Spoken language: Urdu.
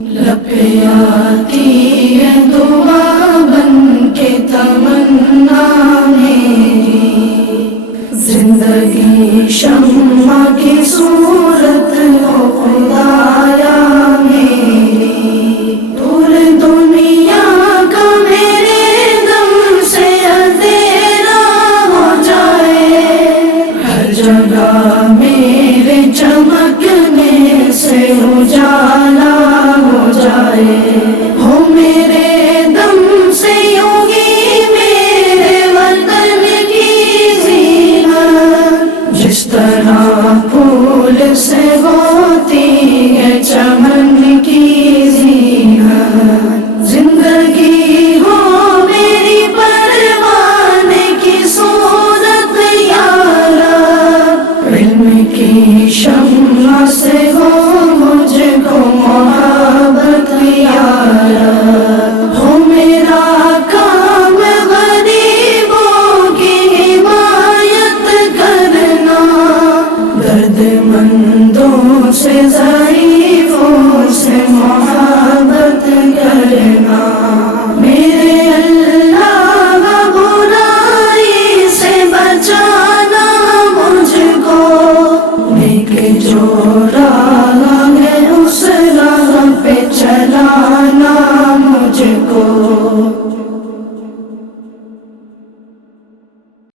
لپے آتی ہے دعا بن کے تمنا میری، زندگی شمع کی صورت ہو خدایا میری، دور دنیا کا میرے دم سے اندھیرا ہو جائے، ہر جگہ میرے چمکنے سے اجالا ہو جائے، ہو میرے دم سے یوں ہی میرے وطن کی زینت، جس طرح پھول سے ہوتی ہے چمن کی زینت، زندگی ہو میری پروانے کی صورت یا رب، علم کی شمع سے ہو مجھ کو محبت یا رب، ہو میرا کام غریبوں کی حمایت کرنا، درد مندوں سے